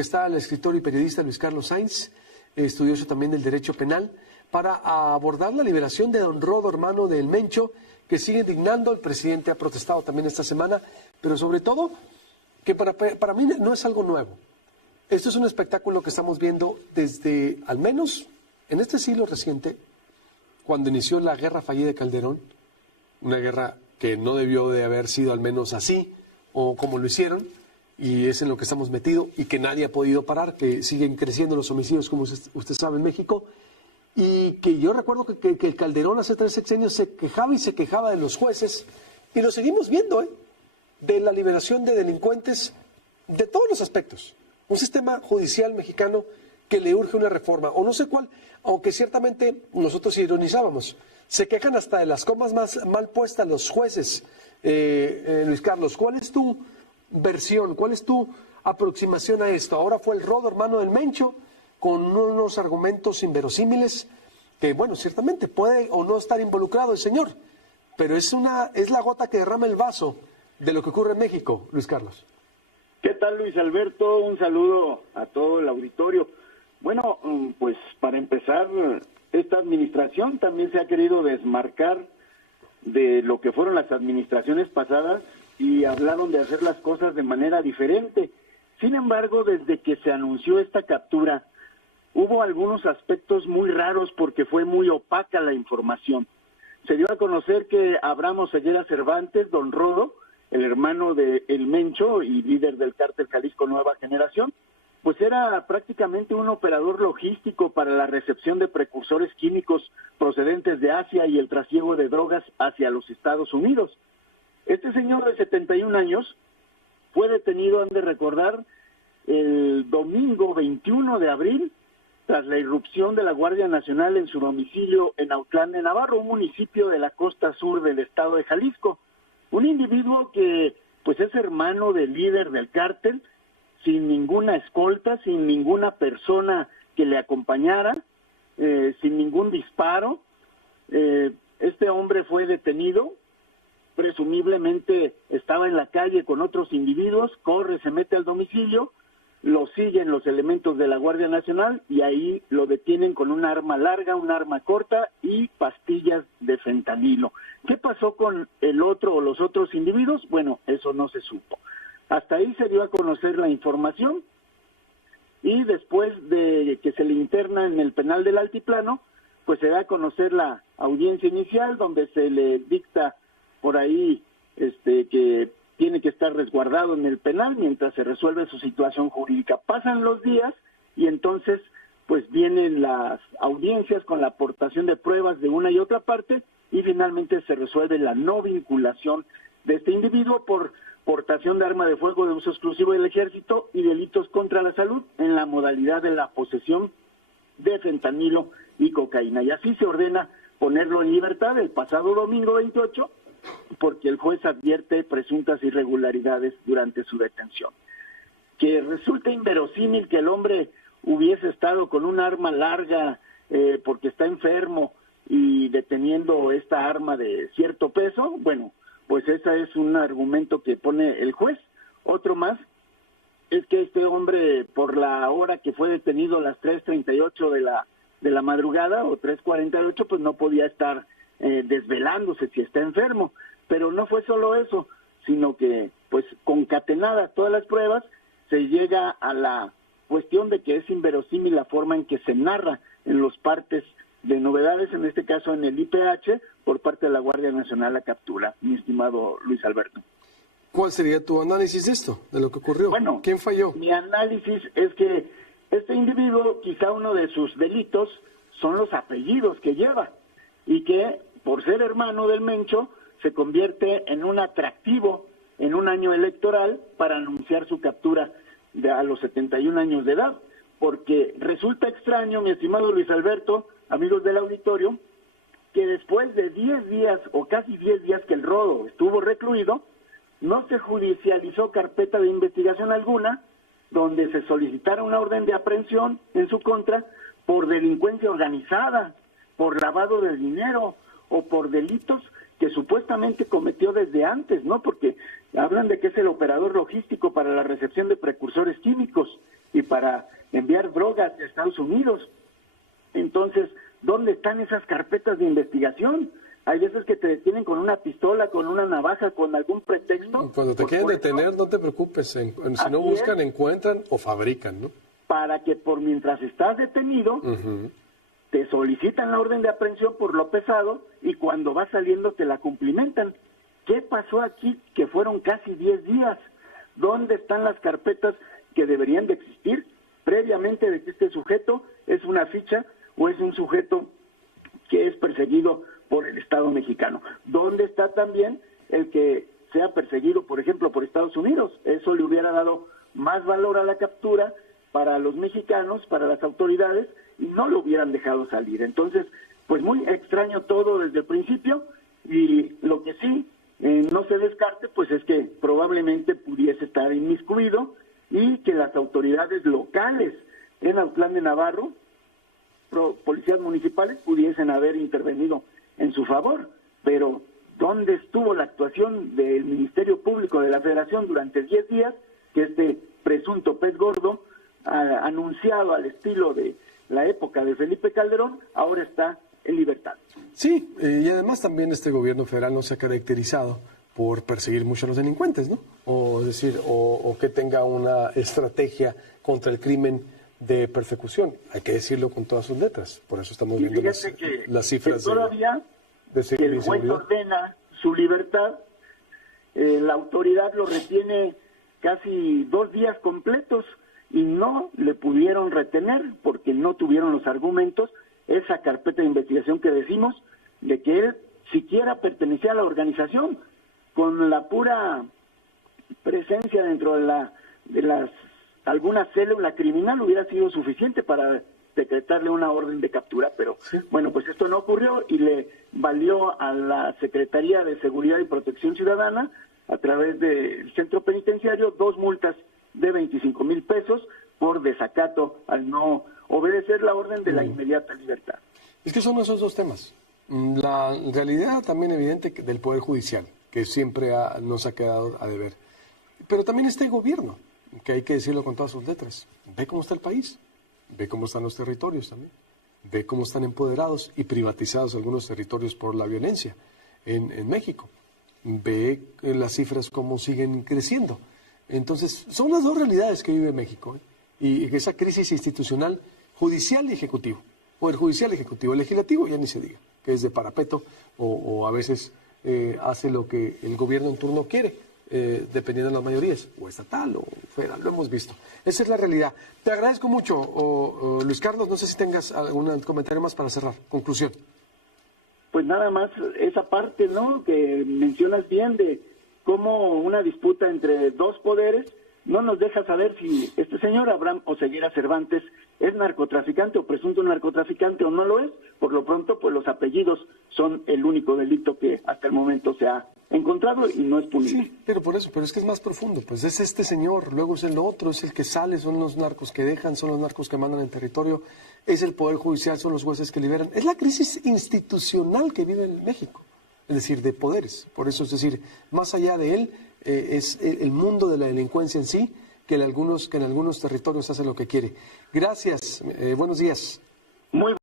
que está el escritor y periodista Luis Carlos Sainz, estudioso también del derecho penal, para abordar la liberación de don Rodo, hermano del Mencho, que sigue indignando. El presidente ha protestado también esta semana, pero sobre todo, que para mí no es algo nuevo. Esto es un espectáculo que estamos viendo desde, al menos, en este siglo reciente, cuando inició la guerra fallida de Calderón, una guerra que no debió de haber sido al menos así, o como lo hicieron, y es en lo que estamos metidos, y que nadie ha podido parar, que siguen creciendo los homicidios, como usted sabe, en México, y que yo recuerdo que Calderón hace 3 sexenios se quejaba de los jueces, y lo seguimos viendo, de la liberación de delincuentes de todos los aspectos. Un sistema judicial mexicano que le urge una reforma, o no sé cuál, aunque ciertamente nosotros ironizábamos. Se quejan hasta de las comas más mal puestas los jueces. Luis Carlos, ¿cuál es tu versión, cuál es tu aproximación a esto? Ahora fue el Rodo, hermano del Mencho, con unos argumentos inverosímiles, que bueno, ciertamente puede o no estar involucrado el señor, pero es la gota que derrama el vaso de lo que ocurre en México, Luis Carlos. ¿Qué tal, Luis Alberto? Un saludo a todo el auditorio. Bueno, pues para empezar, esta administración también se ha querido desmarcar de lo que fueron las administraciones pasadas y hablaron de hacer las cosas de manera diferente. Sin embargo, desde que se anunció esta captura, hubo algunos aspectos muy raros porque fue muy opaca la información. Se dio a conocer que Abraham Oseguera Cervantes, don Rodo, el hermano de El Mencho y líder del cártel Jalisco Nueva Generación, pues era prácticamente un operador logístico para la recepción de precursores químicos procedentes de Asia y el trasiego de drogas hacia los Estados Unidos. Este señor de 71 años fue detenido, han de recordar, el domingo 21 de abril, tras la irrupción de la Guardia Nacional en su domicilio en Autlán de Navarro, un municipio de la costa sur del estado de Jalisco. Un individuo que pues es hermano del líder del cártel, sin ninguna escolta, sin ninguna persona que le acompañara, sin ningún disparo. Este hombre fue detenido, presumiblemente estaba en la calle con otros individuos, corre, se mete al domicilio, lo siguen los elementos de la Guardia Nacional y ahí lo detienen con un arma larga, un arma corta y pastillas de fentanilo. ¿Qué pasó con el otro o los otros individuos? Bueno, eso no se supo. Hasta ahí se dio a conocer la información y después de que se le interna en el penal del Altiplano, pues se da a conocer la audiencia inicial donde se le dicta por ahí que tiene que estar resguardado en el penal mientras se resuelve su situación jurídica. Pasan los días y entonces pues vienen las audiencias con la aportación de pruebas de una y otra parte y finalmente se resuelve la no vinculación de este individuo por portación de arma de fuego de uso exclusivo del ejército y delitos contra la salud en la modalidad de la posesión de fentanilo y cocaína. Y así se ordena ponerlo en libertad el pasado domingo 28 porque el juez advierte presuntas irregularidades durante su detención. Que resulta inverosímil que el hombre hubiese estado con un arma larga porque está enfermo y deteniendo esta arma de cierto peso, bueno, pues ese es un argumento que pone el juez. Otro más es que este hombre, por la hora que fue detenido a las 3:38 de la madrugada o 3:48, pues no podía estar desvelándose si está enfermo. Pero no fue solo eso, sino que, pues, concatenadas todas las pruebas, se llega a la cuestión de que es inverosímil la forma en que se narra en los partes de novedades, en este caso en el IPH, por parte de la Guardia Nacional la captura, mi estimado Luis Alberto. ¿Cuál sería tu análisis de esto, de lo que ocurrió? Bueno, ¿quién falló? Mi análisis es que este individuo, quizá uno de sus delitos son los apellidos que lleva, y que, por ser hermano del Mencho, se convierte en un atractivo en un año electoral para anunciar su captura a los 71 años de edad, porque resulta extraño, mi estimado Luis Alberto, amigos del auditorio, que después de 10 días o casi 10 días que el Rodo estuvo recluido, no se judicializó carpeta de investigación alguna donde se solicitara una orden de aprehensión en su contra por delincuencia organizada, por lavado de dinero o por delitos que supuestamente cometió desde antes, ¿no? Porque hablan de que es el operador logístico para la recepción de precursores químicos y para enviar drogas a Estados Unidos. Entonces, ¿dónde están esas carpetas de investigación? Hay veces que te detienen con una pistola, con una navaja, con algún pretexto. Cuando te quieren detener, no te preocupes. Si no buscan, encuentran o fabrican, ¿no? Para que por mientras estás detenido, te solicitan la orden de aprehensión por lo pesado y cuando vas saliendo te la cumplimentan. ¿Qué pasó aquí? Que fueron casi 10 días. ¿Dónde están las carpetas que deberían de existir previamente de que este sujeto es una ficha o es un sujeto que es perseguido por el Estado mexicano? ¿Dónde está también el que sea perseguido, por ejemplo, por Estados Unidos? Eso le hubiera dado más valor a la captura para los mexicanos, para las autoridades, y no lo hubieran dejado salir. Entonces, pues muy extraño todo desde el principio, y lo que sí no se descarte, pues es que probablemente pudiese estar inmiscuido y que las autoridades locales en Autlán de Navarro, policías municipales, pudiesen haber intervenido en su favor. Pero ¿dónde estuvo la actuación del Ministerio Público de la Federación durante 10 días que este presunto pez gordo, anunciado al estilo de la época de Felipe Calderón, ahora está en libertad? Sí, y además también este gobierno federal no se ha caracterizado por perseguir mucho a los delincuentes, ¿no? O decir, o que tenga una estrategia contra el crimen de persecución. Hay que decirlo con todas sus letras. Por eso estamos viendo las cifras que todavía de que el juez ordena su libertad, la autoridad lo retiene casi 2 días completos y no le pudieron retener porque no tuvieron los argumentos, esa carpeta de investigación que decimos, de que él siquiera pertenecía a la organización. Con la pura presencia dentro de alguna célula criminal hubiera sido suficiente para decretarle una orden de captura, pero bueno, pues esto no ocurrió y le valió a la Secretaría de Seguridad y Protección Ciudadana, a través del centro penitenciario, 2 multas de 25,000 pesos por desacato al no obedecer la orden de la inmediata libertad. Es que son esos 2 temas. La realidad también evidente del Poder Judicial, que siempre nos ha quedado a deber. Pero también este gobierno, que hay que decirlo con todas sus letras. Ve cómo está el país, ve cómo están los territorios también, ve cómo están empoderados y privatizados algunos territorios por la violencia en México. Ve las cifras cómo siguen creciendo. Entonces, son las 2 realidades que vive México, y esa crisis institucional, judicial y ejecutivo. Poder judicial y ejecutivo. El legislativo ya ni se diga, que es de parapeto o a veces hace lo que el gobierno en turno quiere, dependiendo de las mayorías, o estatal o federal, lo hemos visto. Esa es la realidad. Te agradezco mucho, Luis Carlos, no sé si tengas algún comentario más para cerrar. Conclusión. Pues nada más esa parte, ¿no?, que mencionas bien de cómo una disputa entre 2 poderes no nos deja saber si este señor Abraham Oseguera Cervantes es narcotraficante o presunto narcotraficante o no lo es. Por lo pronto, pues los apellidos son el único delito que hasta el momento se ha encontrado y no es punible. Sí, pero es que es más profundo. Pues es este señor, luego es el otro, es el que sale, son los narcos que dejan, son los narcos que mandan en territorio, es el Poder Judicial, son los jueces que liberan. Es la crisis institucional que vive en México, es decir, de poderes. Por eso, es decir, más allá de él, es el mundo de la delincuencia en sí, que en algunos territorios hace lo que quiere. Gracias, buenos días. Muy